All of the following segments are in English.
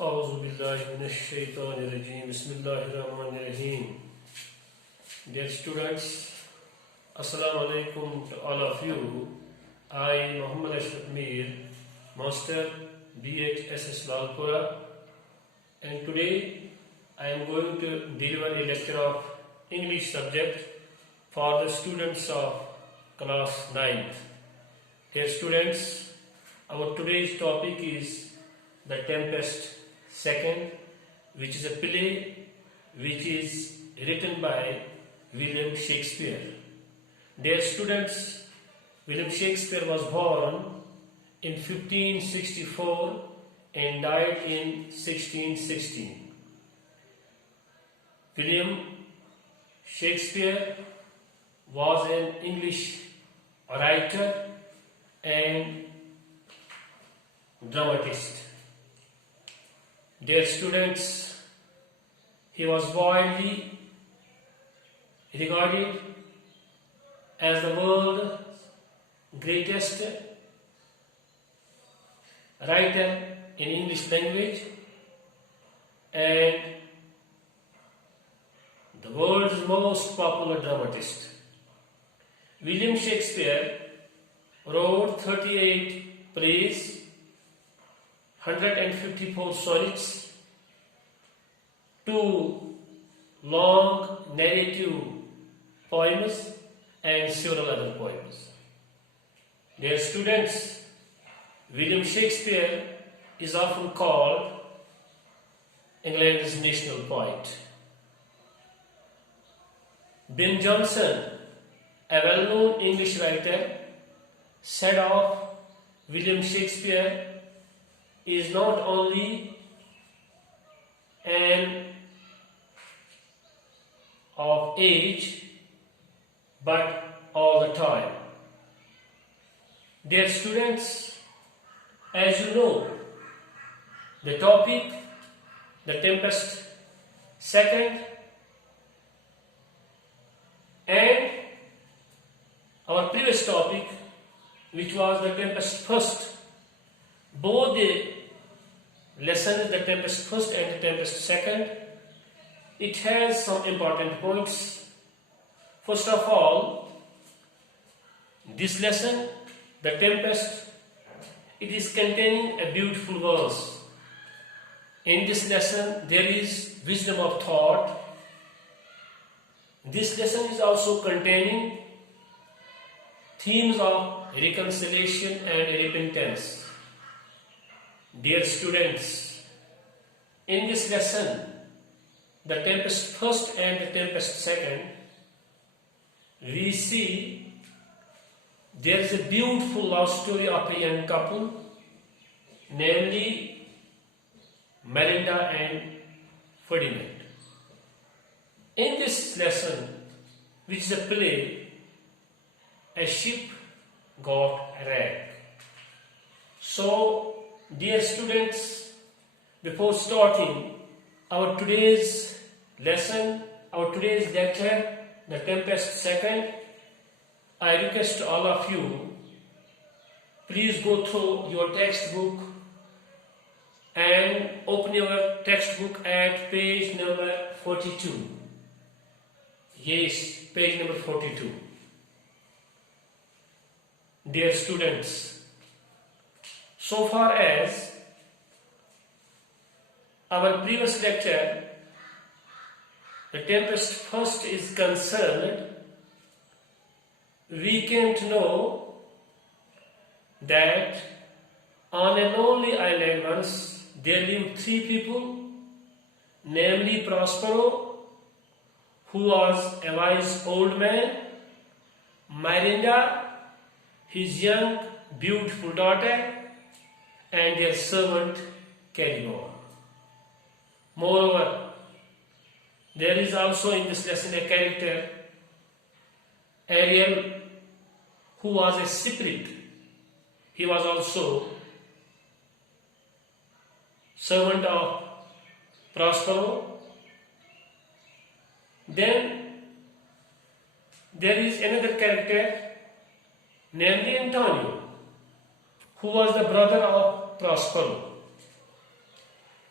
أعوذ بالله من الشيطان الرجيم بسم الله الرحمن الرحيم. Dear students, Assalamu alaikum to all of you. I am Muhammad Ashraf Mir, Master BHSS Lalpura, and today I am going to deliver a lecture of English subject for the students of class 9th. Dear students, our today's topic is the Tempest second, which is a play which is written by William Shakespeare. Dear students, William Shakespeare was born in 1564 and died in 1616. William Shakespeare was an English writer and dramatist. Dear students, he was widely regarded as the world's greatest writer in English language and the world's most popular dramatist. William Shakespeare wrote 38 plays, 154 sonnets, 2 long narrative poems and several other poems. Dear students, William Shakespeare is often called England's national poet. Ben Jonson, a well-known English writer, said of William Shakespeare is not only an of age but all the time. Dear students, as you know, the topic, the Tempest second, and our previous topic, which was the Tempest first, both the lessons, the Tempest first and the Tempest second, it has some important points. First of all, this lesson, the Tempest, it is containing a beautiful verse. In this lesson, there is wisdom of thought. This lesson is also containing themes of reconciliation and repentance. Dear students, in this lesson, the Tempest first and the Tempest second, we see there is a beautiful love story of a young couple, namely Melinda and Ferdinand. In this lesson, which is a play, a ship got wrecked. So, dear students, before starting our today's lesson, our today's lecture, the Tempest second, I request all of you, please go through your textbook and open your textbook at page number 42. Yes, page number 42. Dear students, so far as our previous lecture, the Tempest first is concerned, we came to know that on a lonely island once there lived 3 people, namely Prospero, who was a wise old man, Miranda, his young beautiful daughter, and their servant Caliban. Moreover, there is also in this lesson a character, Ariel, who was a spirit. He was also servant of Prospero. Then there is another character, namely Antonio, who was the brother of Prospero.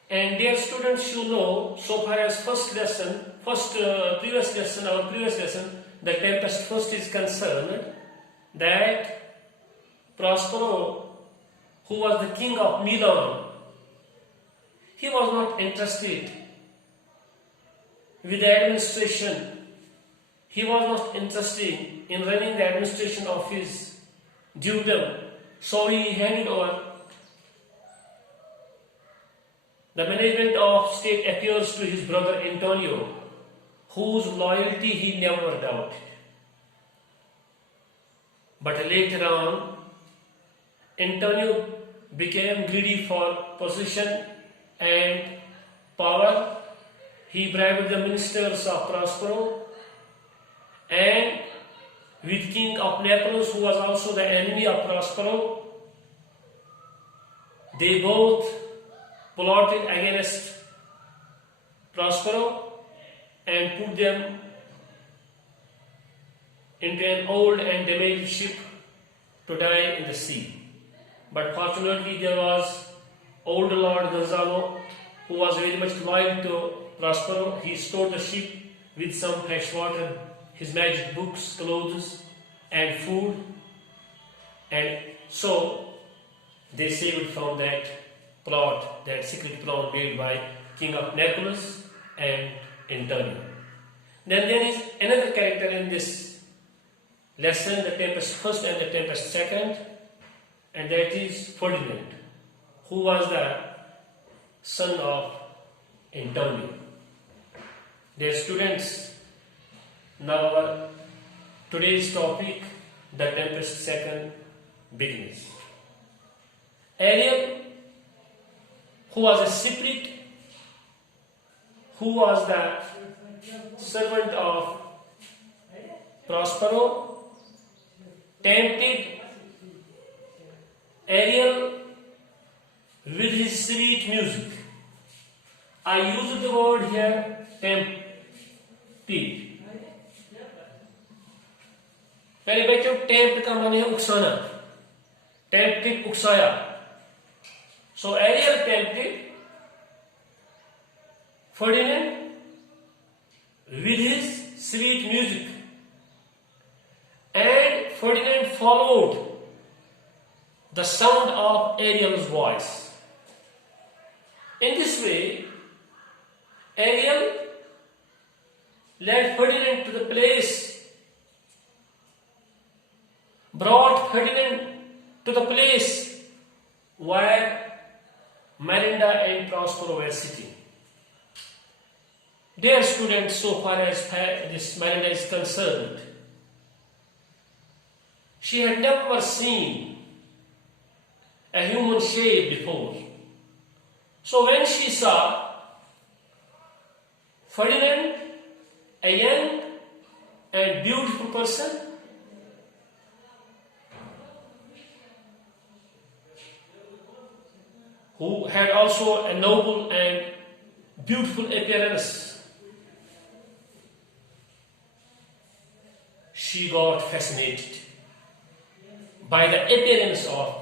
And dear students, you know, so far as previous lesson, the Tempest first is concerned, that Prospero, who was the king of Milan, he was not interested with the administration. He was not interested in running the administration of his dukedom. So he handed over the management of state affairs to his brother Antonio, whose loyalty he never doubted. But later on, Antonio became greedy for position and power. He bribed the ministers of Prospero, and with King of Naples, who was also the enemy of Prospero, they both plotted against Prospero and put them into an old and damaged ship to die in the sea. But fortunately, there was old Lord Gonzalo, who was very much loyal to Prospero. He stored the ship with some fresh water, his magic books, clothes, and food, and so they saved from that plot, that secret plot made by King of Naples and Antonio. Then there is another character in this lesson, the Tempest first and the Tempest second, and that is Ferdinand, who was the son of Antonio. Dear students, now our today's topic, the Tempest second, begins. Ariel, who was a spirit, who was the servant of Prospero, tempted Ariel with his sweet music. I use the word here, tempted. पहले बच्चों, tempt का माने है उकसाना, tempted उकसाया. So Ariel tempted Ferdinand with his sweet music, and Ferdinand followed the sound of Ariel's voice. In this way, Ariel led Ferdinand to the place, brought Ferdinand to the place where Miranda and Prospero were sitting. Dear students, so far as this Miranda is concerned, she had never seen a human shape before. So when she saw Ferdinand, a young and beautiful person, who had also a noble and beautiful appearance, she got fascinated by the appearance of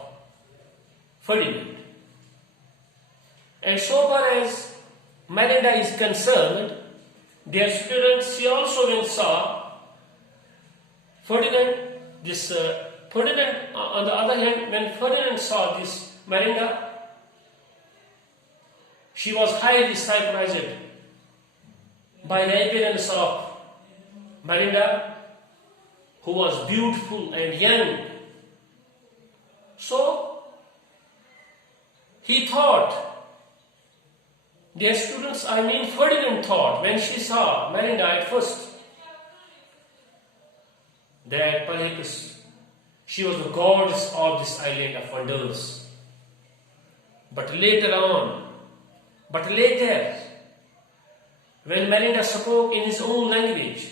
Ferdinand. And so far as Miranda is concerned, dear students, she also when saw Ferdinand, Ferdinand, on the other hand, when Ferdinand saw this Miranda, she was highly surprised by the appearance of Miranda, who was beautiful and young. So he thought, dear students, Ferdinand thought when she saw Miranda at first that perhaps she was the goddess of this island of wonders. But later, when Miranda spoke in his own language,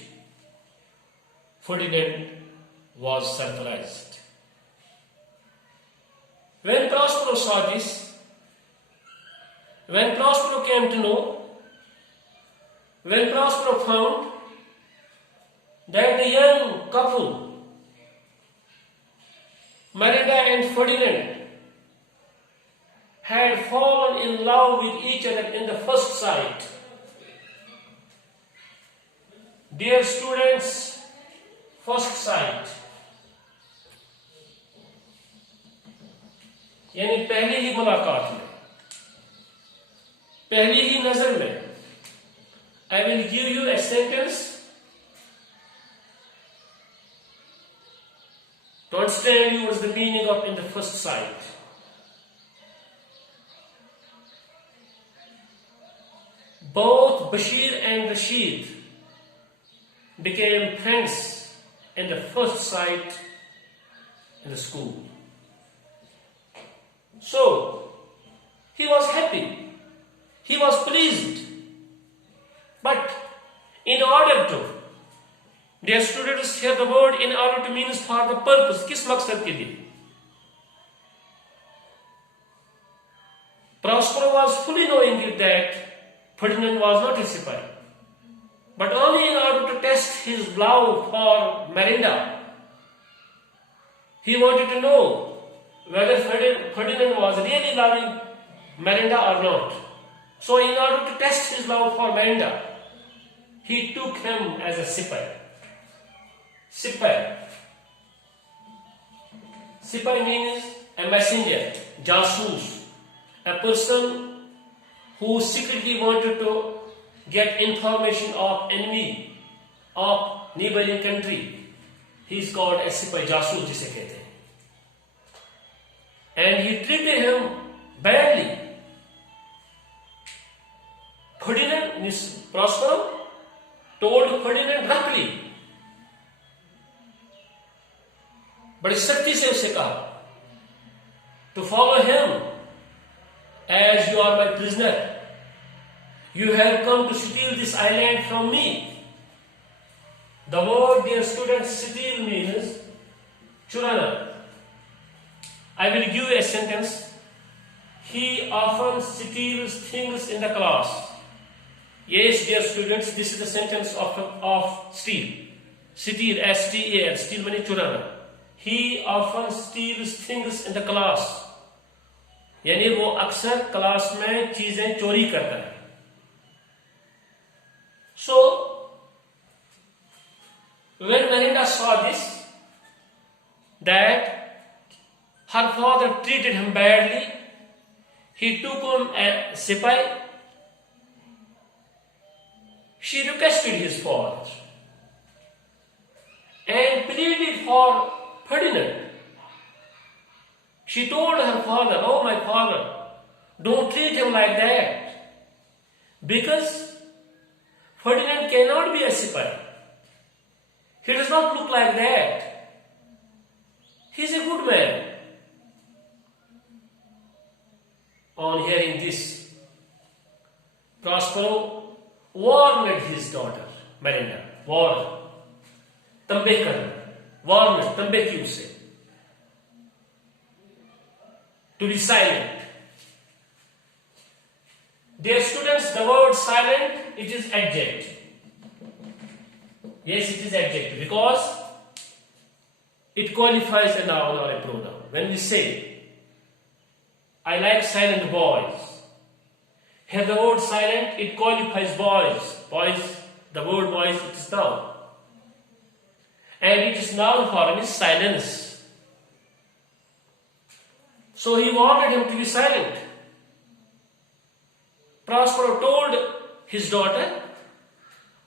Ferdinand was surprised. When Prospero saw this, when Prospero came to know, when Prospero found that the young couple, Miranda and Ferdinand, had fallen in love with each other in the first sight. Dear students, first sight यानी पहली ही मुलाकात में, पहली ही नजर में. I will give you a sentence to understand you what's the meaning of in the first sight. Both Bashir and Rashid became friends in the first sight in the school. So, he was happy, he was pleased, but in order to, dear students, hear the word in order to means for the purpose, किस मकसद के लिए? Prospero was fully knowing it that Ferdinand was not a spy, but only in order to test his love for Miranda. He wanted to know whether Ferdinand was really loving Miranda or not. So in order to test his love for Miranda, he took him as a spy. Spy means a messenger, jasoos, a person who secretly wanted to get information of enemy of neighboring country. He is called a spy, jasoos जिसे कहते हैं. And he treated him badly. Ferdinand, Prospero, told Ferdinand roughly, बड़ी सख्ती से उसे कहा, to follow him as you are my prisoner. You have come to steal this island from me. The word, dear students, steal means churana. I will give you a sentence. He often steals things in the class. Yes, dear students, this is the sentence of steal. Steal, S-T-A-L, steal means churana. He often steals things in the class. यानी वो अक्सर class में चीजें चोरी करता है. So, when Miranda saw this, that her father treated him badly, he took him a spy. She requested his father and pleaded for Ferdinand. She told her father, "Oh, my father, don't treat him like that, because Ferdinand cannot be a spy. He does not look like that. He is a good man." On hearing this, Prospero warned his daughter, Miranda, warned, Tambe की उसे, to be silent. Dear students, the word silent, it is adjective. Yes, it is adjective because it qualifies a noun or a pronoun. When we say, I like silent boys, here the word silent, it qualifies boys. Boys, the word boys, it is noun. And it is noun form is silence. So he wanted him to be silent. Prospero told his daughter,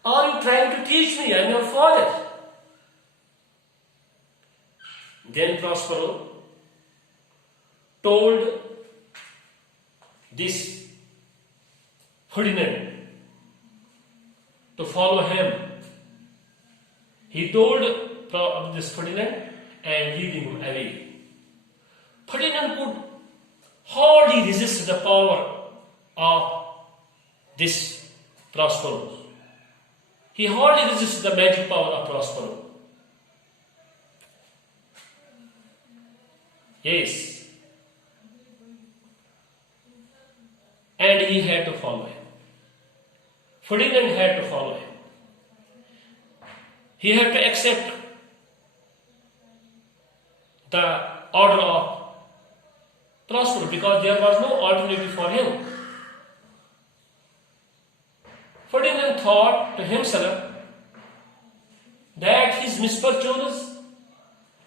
"Are you trying to teach me? I am your father." Then Prospero told this Ferdinand to follow him. He told this Ferdinand and leading him away. Ferdinand could hardly resist the power of this Prospero. He hardly resisted the magic power of Prospero. Yes. And he had to follow him. Ferdinand had to follow him. He had to accept the order of Prospero, because there was no alternative for him. Ferdinand thought to himself that his misfortunes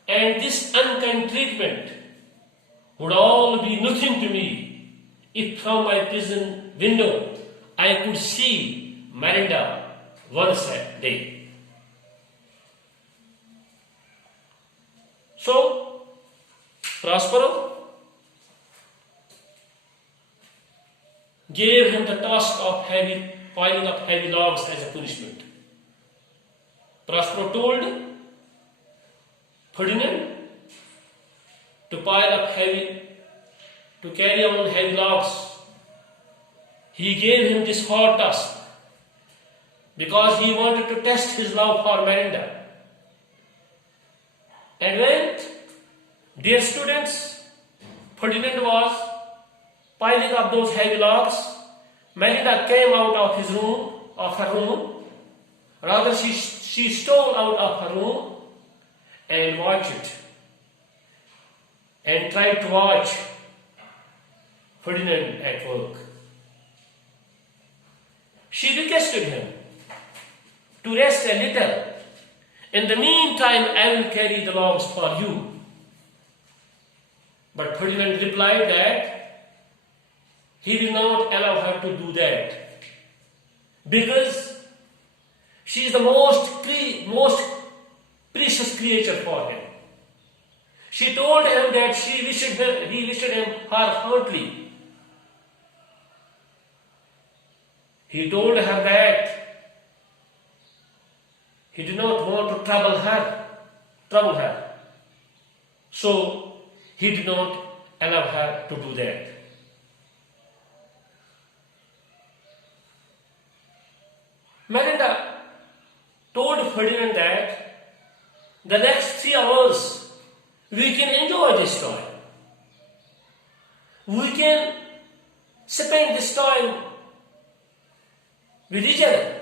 and this unkind treatment would all be nothing to me if from my prison window I could see Miranda once a day. So, Prospero gave him the task of piling up heavy logs as a punishment. Prospero told Ferdinand to carry on heavy logs. He gave him this hard task because he wanted to test his love for Miranda. And when, dear students, Ferdinand was piling up those heavy logs, Miranda came out of her room. Rather, she stole out of her room and watched it and tried to watch Ferdinand at work. She requested him to rest a little. In the meantime, I will carry the logs for you. But Ferdinand replied that he will not allow her to do that because she is the most precious creature for him. She told him that he wished him her heartily. He told her that he did not want to trouble her. So he did not allow her to do that. Miranda told Ferdinand that the next 3 hours we can enjoy this time. We can spend this time with each other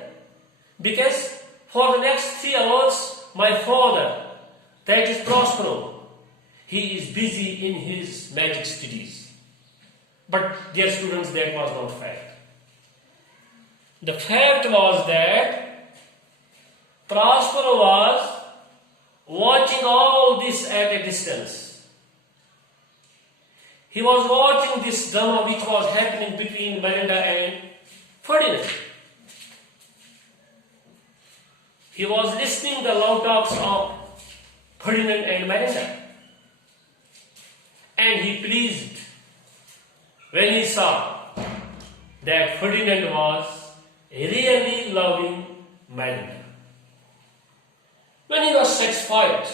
because for the next 3 hours my father, that is Prospero, he is busy in his magic studies. But dear students, that was not fact. The fact was that Prospero was watching all this at a distance. He was watching this drama which was happening between Miranda and Ferdinand. He was listening the love talks of Ferdinand and Miranda. And he pleased when he saw that Ferdinand was really loving Miranda. When he was satisfied,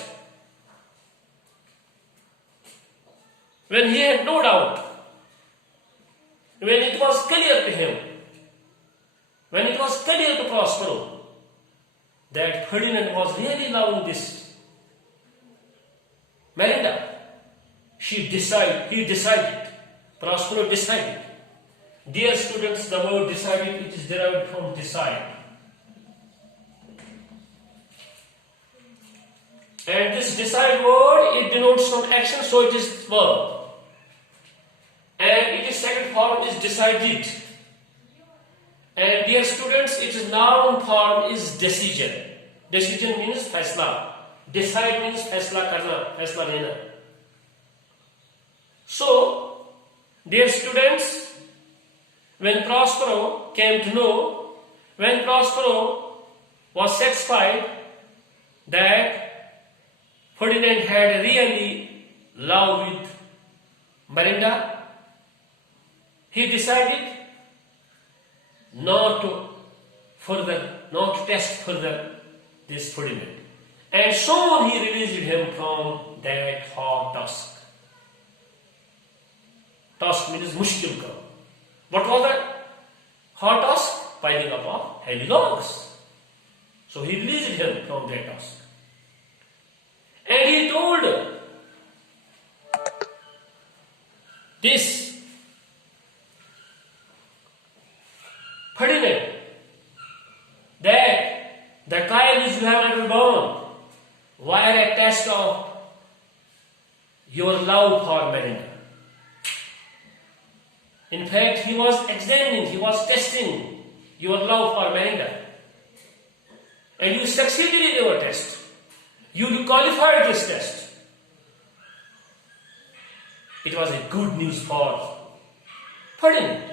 when he had no doubt, when it was clear to him, when it was clear to Prospero that Ferdinand was really loving this Miranda, he decided, Prospero decided. Dear students, the word decided, it is derived from decide. And this decide word, it denotes some action, so it is verb. And its second form is decided. And dear students, its noun form is decision. Decision means faisla. Decide means faisla karna, faisla lena. So, dear students, when Prospero came to know, when Prospero was satisfied that Ferdinand had really love with Miranda, he decided not to test further this Ferdinand. And soon he released him from that hard task. Task means mushkil ka. What was that hard task? Piling up of heavy logs. So he released him from that task. And he told this Ferdinand that the trials you have undergone were a test of your love for Miranda. In fact, he was examining, he was testing your love for Melinda. And you succeeded in your test. You qualified this test. It was a good news for Ferdinand.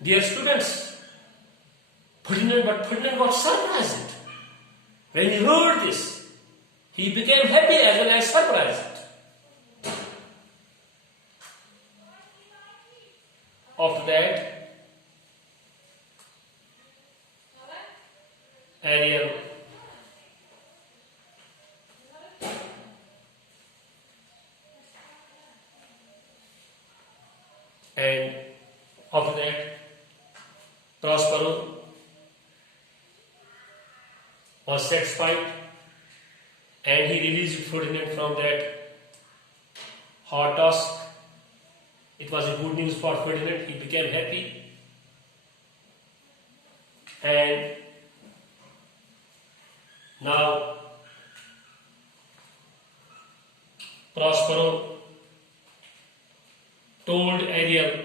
Dear students, Ferdinand got surprised. When he heard this, he became happy as well as surprised. After that, Ariel and after that, Prospero was satisfied and he released Ferdinand from that hard task. It was a good news for Ferdinand. He became happy. And now Prospero told Ariel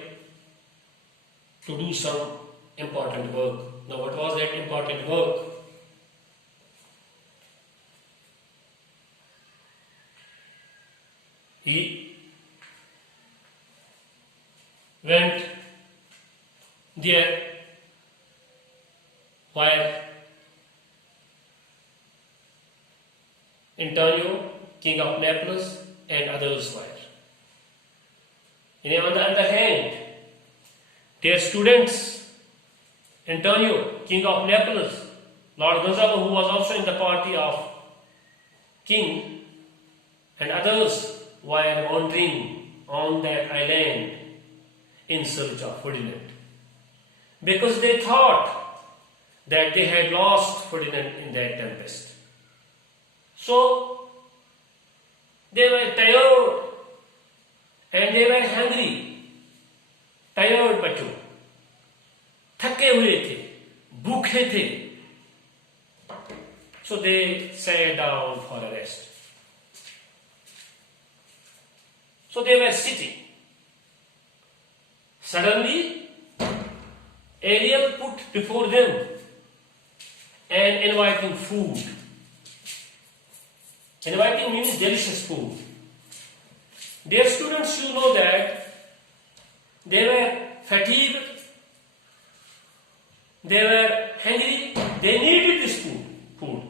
to do some important work. Now what was that important work? He went there while Antonio, king of Naples, and others were. And on the other hand, their students, Antonio, king of Naples, Lord Gonzago, who was also in the party of king, and others were wandering on that island in search of Ferdinand, because they thought that they had lost Ferdinand in that tempest. So they were tired and they were hungry. Tired बच्चों, थके हुए थे, भूखे थे. So they sat down for a rest. So they were sitting. Suddenly, Ariel put before them an inviting food. Inviting means delicious food. Dear students, you know that they were fatigued, they were hungry, they needed this food.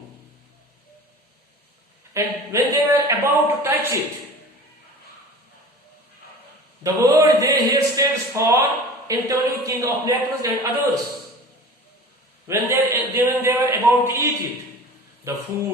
And when they were about to touch it, the word they here stands for Antonio, king of Naples, and others. When they were about to eat it, the food